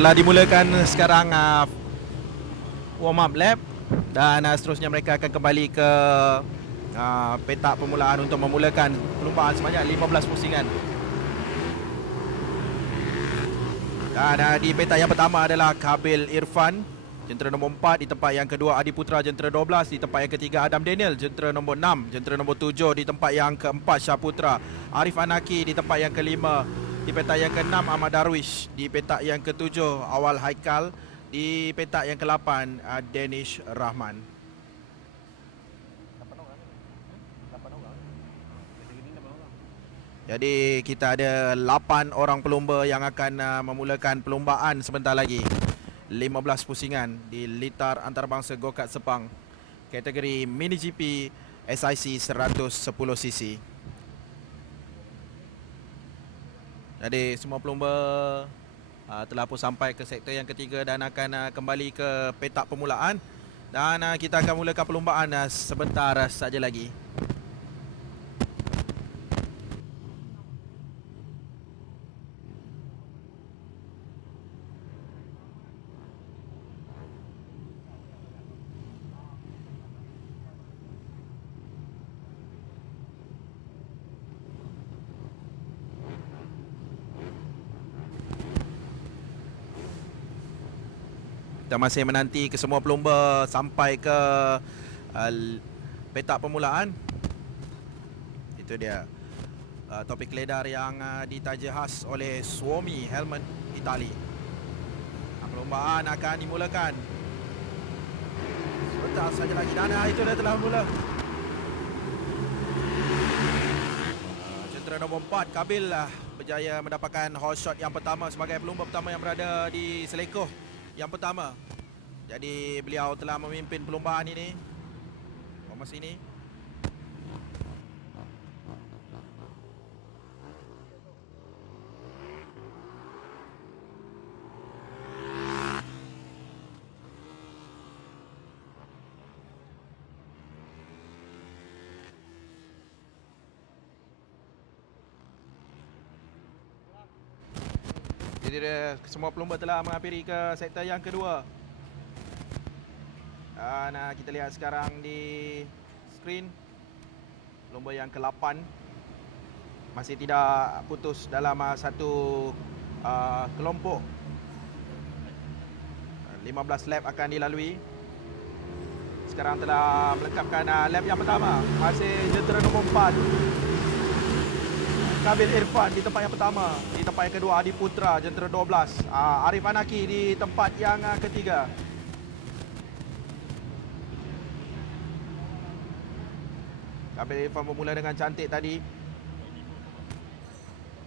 Telah dimulakan sekarang warm up lap dan seterusnya mereka akan kembali ke petak permulaan untuk memulakan perlumbaan sebanyak 15 pusingan. Dan di petak yang pertama adalah Kabil Irfan, jentera nombor 4. Di tempat yang kedua Adi Putra, jentera 12. Di tempat yang ketiga Adam Daniel, jentera nombor 6. Jentera nombor 7 di tempat yang keempat Syaputra. Arif Anaki di tempat yang kelima. Di petak yang ke-6 Ahmad Darwish. Di petak yang ke-7 Awal Haikal. Di petak yang ke-8 Danish Rahman. Jadi kita ada 8 orang pelumba yang akan memulakan perlumbaan sebentar lagi. 15 pusingan di litar antarabangsa Go-Kart Sepang, kategori Mini GP SIC 110cc. Jadi semua pelumba telah pun sampai ke sektor yang ketiga dan akan kembali ke petak permulaan. Dan kita akan mulakan perlumbaan sebentar saja lagi. Kita masih menanti kesemua pelumba sampai ke petak permulaan. Itu dia topik ledar yang ditaja khas oleh Suomi Helmet Itali. Perlumbaan akan dimulakan sebentar saja lagi dan itu dia telah mula. Jentera nombor 4 Kabil berjaya mendapatkan hot shot yang pertama sebagai pelumba pertama yang berada di selekoh yang pertama. Jadi beliau telah memimpin perlumbaan ini. Masa ini jadi semua pelumba telah menghampiri ke sektor yang kedua. Dan kita lihat sekarang di skrin pelumba yang ke-8 masih tidak putus dalam satu kelompok. 15 lap akan dilalui. Sekarang telah melengkapkan lap yang pertama. Masih jentera nombor 4 Kabil Irfan di tempat yang pertama. Di tempat yang kedua Adi Putra, jentera 12. Arif Anaki di tempat yang ketiga. Kabil Irfan bermula dengan cantik tadi.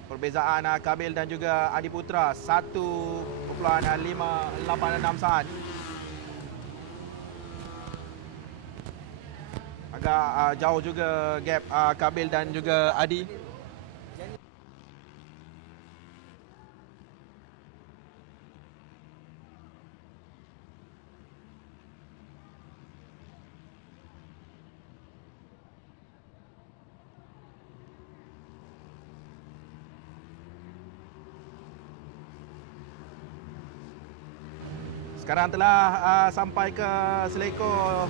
Perbezaan Kabil dan juga Adi Putra 1.586 saat. Agak jauh juga gap Kabil dan juga Adi. Sekarang telah sampai ke seleko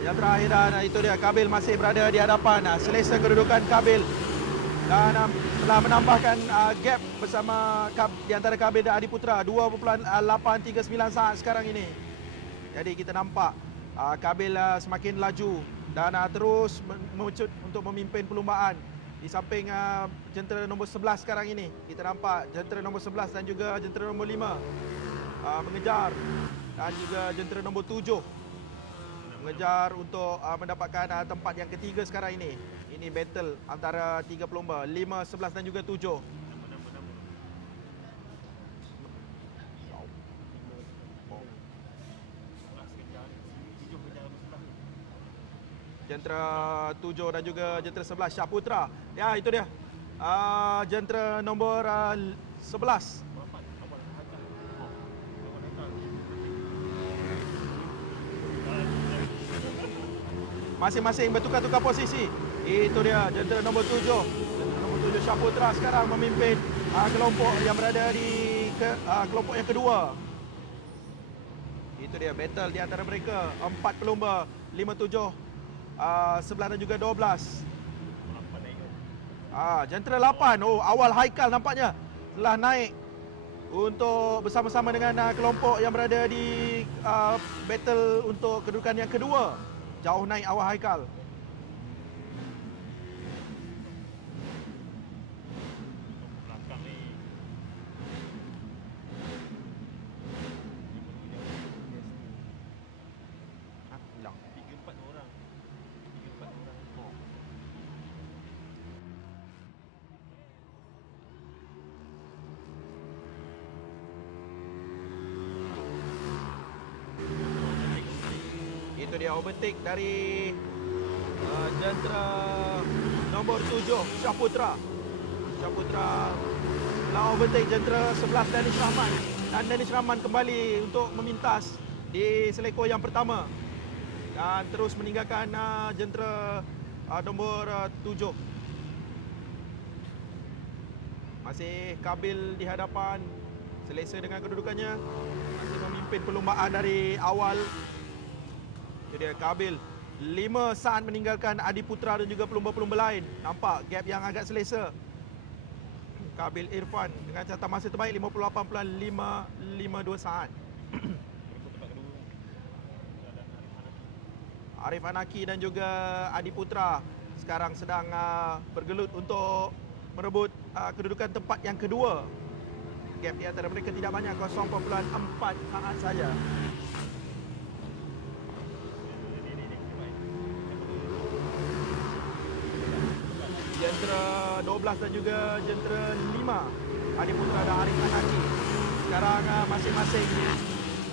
yang terakhir dan itu dia Kabil masih berada di hadapan. Selesa kedudukan Kabil dan telah menambahkan gap bersama di antara Kabil dan Adi Putra 2.839 saat sekarang ini. Jadi kita nampak Kabil semakin laju dan terus mengecut untuk memimpin perlumbaan. Di samping jentera nombor 11 sekarang ini kita nampak jentera nombor 11 dan juga jentera nombor 5 mengejar, dan juga jentera nombor 7 mengejar untuk mendapatkan tempat yang ketiga sekarang ini. Ini battle antara 3 pelumba, 5, 11 dan juga 7. Jentera 7 dan juga jentera 11 Syaputra. Ya, itu dia. Jentera nombor 11. Masing-masing bertukar-tukar posisi. Itu dia jentera nombor 7. Jentera nombor 7 Syaputra sekarang memimpin kelompok yang berada di kelompok yang kedua. Itu dia battle di antara mereka. 4 pelumba, 5, 7, 11 dan juga 12. Jentera 8. Oh, awal Haikal nampaknya telah naik untuk bersama-sama dengan kelompok yang berada di battle untuk kedudukan yang kedua. Jauh naik awal Haikal. Hilang. 3-4 orang. Itu dia overtake dari jentera nombor 7 Syaputra. Syaputra telah overtake jentera 11 Danish Rahman, dan Danish Rahman kembali untuk memintas di selekor yang pertama dan terus meninggalkan jentera nombor 7. Masih Kabil di hadapan, selesa dengan kedudukannya, masih memimpin perlumbaan dari awal. Itu dia Kabil 5 saat meninggalkan Adiputra dan juga pelumba-pelumba lain. Nampak gap yang agak selesa. Kabil Irfan dengan catatan masa terbaik 58.552 saat. Arif Anaki dan juga Adiputra sekarang sedang bergelut untuk merebut kedudukan tempat yang kedua. Gap di antara mereka tidak banyak, 0.4 saat saja. Jentera 12 dan juga jentera 5 Adiputra dan Arif Anaki sekarang masing-masing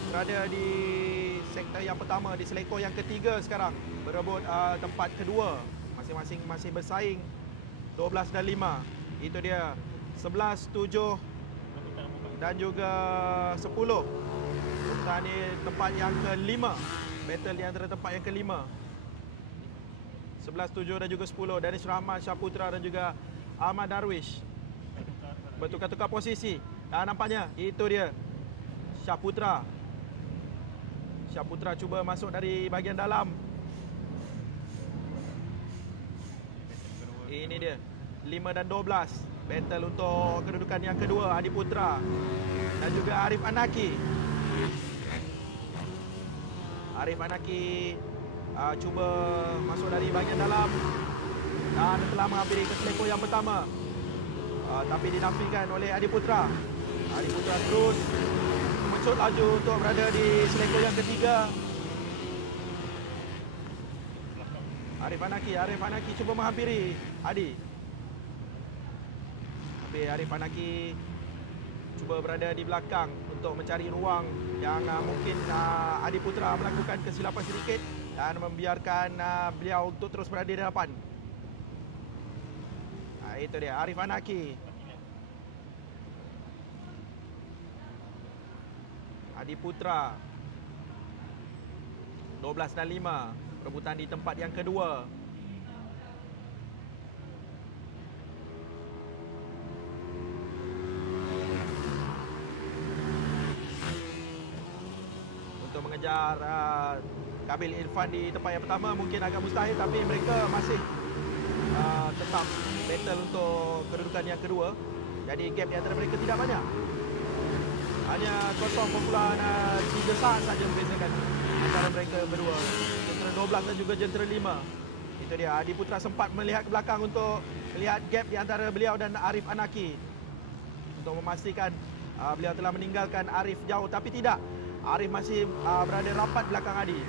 berada di sektor yang pertama, di selekor yang ketiga sekarang, berebut tempat kedua. Masing-masing masih bersaing 12 dan 5. Itu dia 11, 7 dan juga 10. Perusahaan ni tempat yang kelima. Battle di antara tempat yang kelima. 11, 7 dan juga 10. Danish Rahman, Syaputra dan juga Ahmad Darwish bertukar-tukar posisi. Dan nampaknya itu dia Syaputra. Syaputra cuba masuk dari bahagian dalam. Ini dia 5 dan 12. Battle untuk kedudukan yang kedua, Adiputra dan juga Arif Anaki. Arif Anaki cuba masuk dari bahagian dalam dan telah menghampiri ke selekor yang pertama, tapi dinafikan oleh Adiputra. Adiputra terus mencut laju untuk berada di selekor yang ketiga. Arif Anaki cuba menghampiri Adi. Tapi Arif Anaki cuba berada di belakang untuk mencari ruang yang mungkin Adiputra melakukan kesilapan sedikit dan membiarkan beliau untuk terus berada di depan. Itu dia Arif Anaki. Adiputra 12 dan 5 perebutan di tempat yang kedua. Untuk mengejar Kabil Irfan di tempat yang pertama mungkin agak mustahil, tapi mereka masih tetap battle untuk kedudukan yang kedua. Jadi gap di antara mereka tidak banyak. Hanya 0.3 saat saja membezakan antara mereka berdua. Jentera 12 dan juga jentera 5. Itu dia Adiputra sempat melihat ke belakang untuk melihat gap di antara beliau dan Arif Anaki untuk memastikan beliau telah meninggalkan Arif jauh, tapi tidak. Arif masih berada rapat belakang Adi.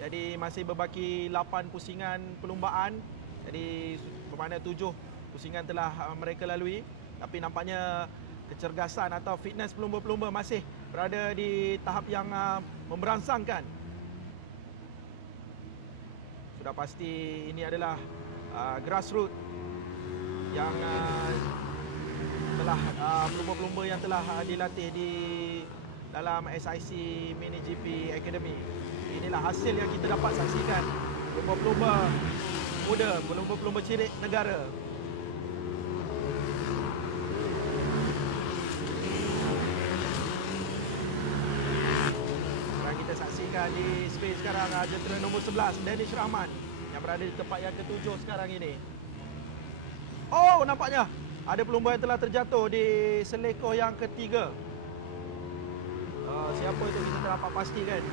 Jadi masih berbaki 8 pusingan perlumbaan. Jadi bermakna 7 pusingan telah mereka lalui. Tapi nampaknya kecergasan atau fitness pelumba-pelumba masih berada di tahap yang memberangsangkan. Sudah pasti ini adalah grassroots yang telah pelumba-pelumba yang telah dilatih di dalam SIC Mini GP Academy. Inilah hasil yang kita dapat saksikan. Pelumba-pelumba muda, pelumba-pelumba cilik negara. dan di space sekarang jentera nombor 11 Danish Rahman yang berada di tempat yang ketujuh sekarang ini. Oh, nampaknya ada pelumba yang telah terjatuh di selekoh yang ketiga. Siapa itu kita tak dapat pastikan.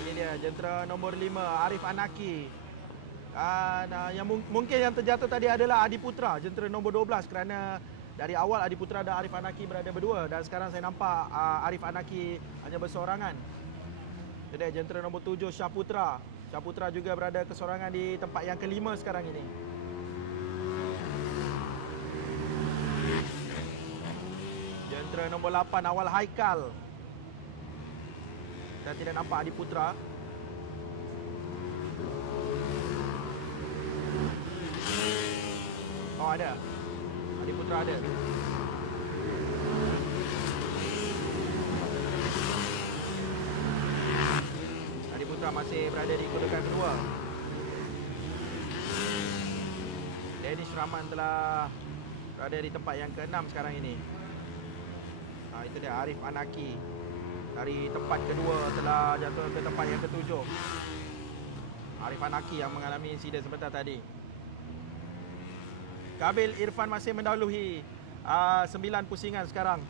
Ini dia jentera nombor 5 Arif Anaki. Dan yang mungkin yang terjatuh tadi adalah Adi Putra, jentera nombor 12, kerana dari awal Adi Putra dan Arif Anaki berada berdua dan sekarang saya nampak Arif Anaki hanya bersorangan. Jadi jentera nombor 7 Syaputra. Syaputra juga berada kesorangan di tempat yang kelima sekarang ini. Jentera nombor 8 Awal Haikal. Dan tidak nampak Adi Putra. Oh, ada. Adi Putra ada. Adi Putra masih berada di kedudukan kedua. Danish Rahman telah berada di tempat yang ke-6 sekarang ini. Itu dia Arif Anaki. Dari tempat kedua telah jatuh ke tempat yang ke-7. Arif Anaki yang mengalami insiden sebentar tadi. Kabil Irfan masih mendahului 9 pusingan sekarang.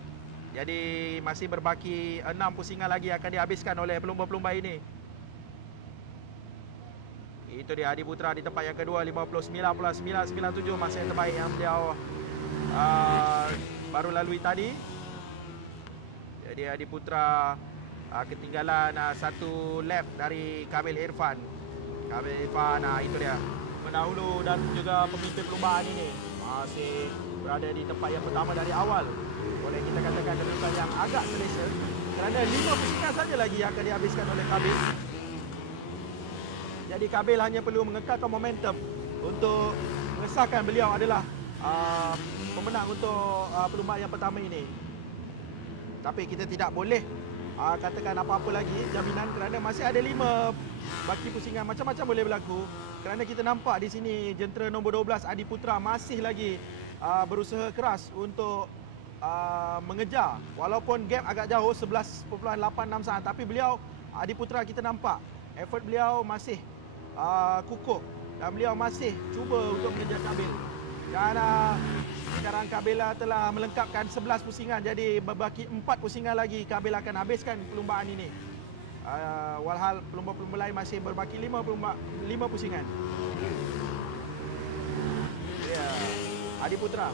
Jadi masih berbaki 6 pusingan lagi akan dihabiskan oleh pelumba-pelumba ini. Itu dia Adi Putra di tempat yang kedua 59.997, masa yang terbaik yang beliau baru lalui tadi. Jadi Adi Putra ketinggalan 1 lap dari Kabil Irfan. Kabil Irfan itu dia mendahulu dan juga pemimpin perlumbaan ini masih berada di tempat yang pertama dari awal. Boleh kita katakan kedudukan yang agak selesa kerana 5 pusingan saja lagi yang akan dihabiskan oleh Kabil. Jadi Kabil hanya perlu mengekalkan momentum untuk mengesahkan beliau adalah pemenang untuk perlumbaan yang pertama ini. Tapi kita tidak boleh katakan apa-apa lagi jaminan kerana masih ada 5 baki pusingan, macam-macam boleh berlaku. Kerana kita nampak di sini jentera nombor 12 Adi Putra masih lagi berusaha keras untuk mengejar. Walaupun gap agak jauh 11.86 saat, tapi beliau Adi Putra kita nampak effort beliau masih kukuh dan beliau masih cuba untuk mengejar Kabil. Dan sekarang Kabil telah melengkapkan 11 pusingan, jadi berbaki 4 pusingan lagi Kabil akan habiskan perlumbaan ini. Walhal pelumba-pelumba lain masih berbaki 5 pusingan. Ya, Adi Putra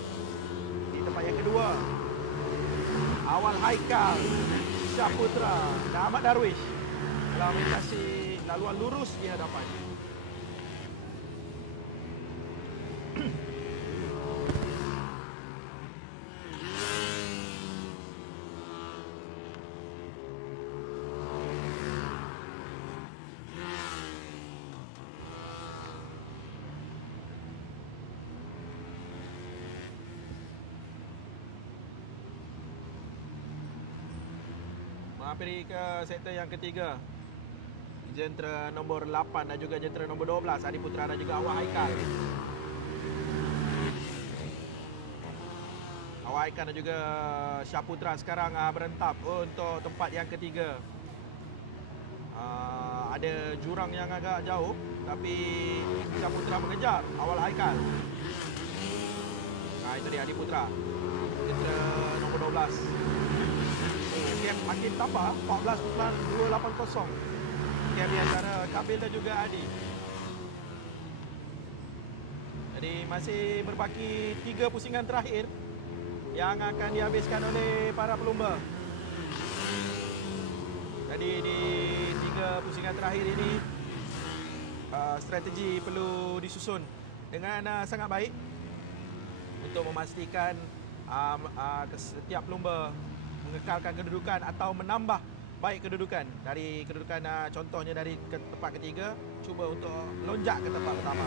di tempat yang kedua. Awal Haikal, Syaputra dan Ahmad Darwish telah melintasi laluan lurus di hadapan. Menghampiri ke sektor yang ketiga, jentera nombor 8 dan juga jentera nombor 12 Adi Putra dan juga Awal Haikal. Awal Haikal dan juga Syaputra sekarang berentap untuk tempat yang ketiga. Ada jurang yang agak jauh, tapi Syaputra mengejar Awal Haikal. Itu dia Adi Putra, jentera nombor 12. Game makin tambah 14.280. Game di antara Kabil dan juga Adi. Jadi masih berbaki 3 pusingan terakhir yang akan dihabiskan oleh para pelumba. Jadi di 3 pusingan terakhir ini strategi perlu disusun dengan sangat baik untuk memastikan setiap pelumba mengekalkan kedudukan atau menambah baik kedudukan. Dari kedudukan contohnya dari tempat ketiga, cuba untuk lonjak ke tempat pertama.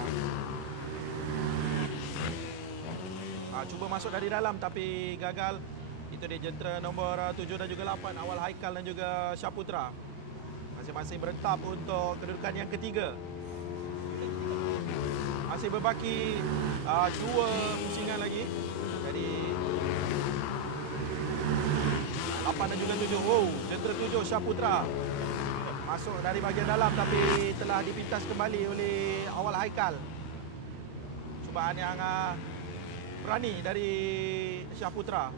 Cuba masuk dari dalam tapi gagal. Itu dia jentera nombor 7 dan juga 8 Awal Haikal dan juga Syaputra. Masing-masing berentap untuk kedudukan yang ketiga. Masih berbaki 2 pusingan lagi. Jadi 8 dan juga 7. Jentera 7 Syaputra masuk dari bahagian dalam tapi telah dipintas kembali oleh Awal Haikal. Cubaan yang berani dari Syahputra.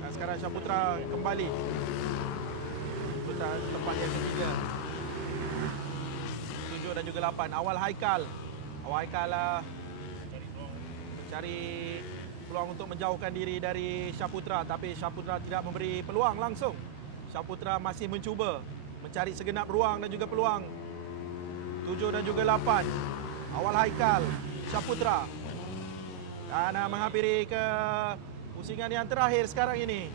Dan sekarang Syahputra kembali ke tempat yang ketiga. 7 dan juga 8. Awal Haikal mencari peluang untuk menjauhkan diri dari Syahputra, tapi Syahputra tidak memberi peluang langsung. Syahputra masih mencuba mencari segenap ruang dan juga peluang. 7 dan juga 8. Awal Haikal, Syahputra. Dan menghampiri ke pusingan yang terakhir sekarang ini.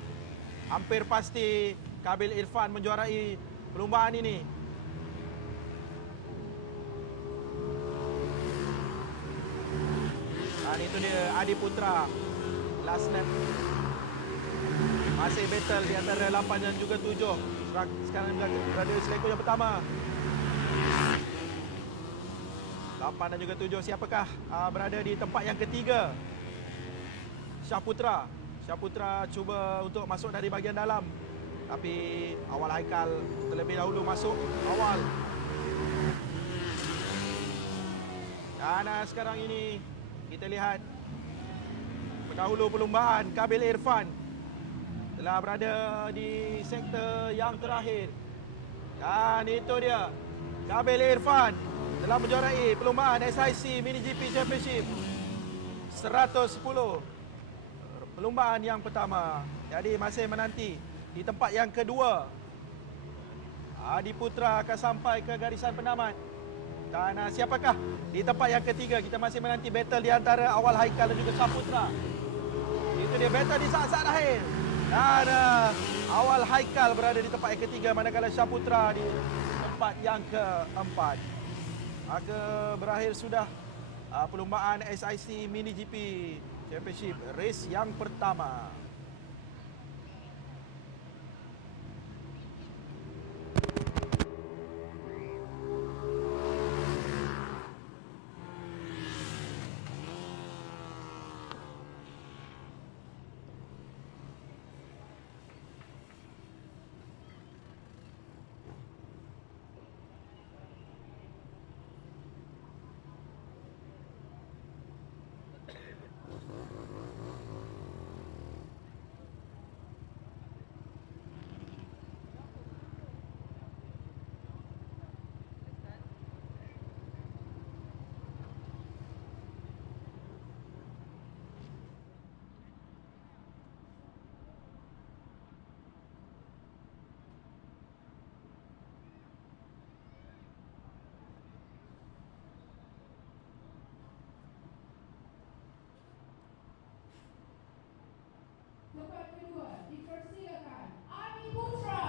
Hampir pasti Kabil Irfan menjuarai perlumbaan ini. Dan itu dia Adi Putra. Last lap. Masih battle di antara 8 dan juga 7. Sekarang berada di seleko yang pertama. 8 dan juga 7. Siapakah berada di tempat yang ketiga? Syahputra. Syahputra cuba untuk masuk dari bahagian dalam. Tapi Awal Haikal terlebih dahulu masuk awal. Dan sekarang ini kita lihat pendahulu perlumbaan Kabil Irfan telah berada di sektor yang terakhir. Dan itu dia Kabil Irfan telah menjuarai perlumbaan SIC Mini GP Championship 110 perlumbaan yang pertama. Jadi masih menanti di tempat yang kedua. Adi Putra akan sampai ke garisan penamat. Dan siapakah di tempat yang ketiga? Kita masih menanti battle di antara Awal Haikal dan juga Syahputra. Itu dia battle di saat-saat akhir. Dan Awal Haikal berada di tempat yang ketiga, manakala Syahputra di tempat yang keempat. Maka berakhir sudah perlumbaan SIC Mini GP Championship race yang pertama. Tempat kedua dipersilakan Adi Putra.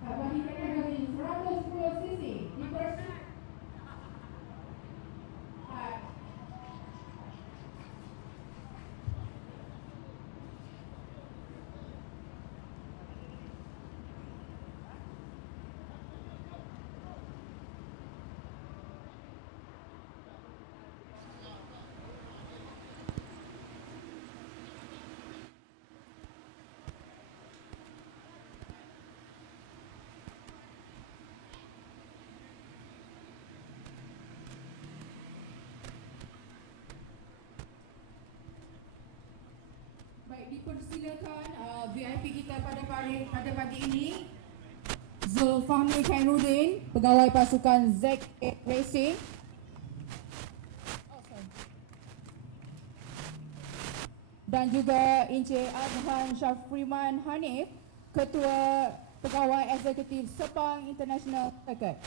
Bagi kategori 110 cc dipersilakan. Baik, dipersilakan VIP kita pada pagi ini, Zulfahmi Khairuddin, pegawai pasukan ZX Racing. Dan juga Encik Adhan Syafriman Hanif, Ketua Pegawai Eksekutif Sepang International Circuit.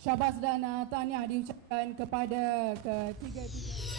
Syabas dan tahniah diucapkan kepada ketiga-tiga.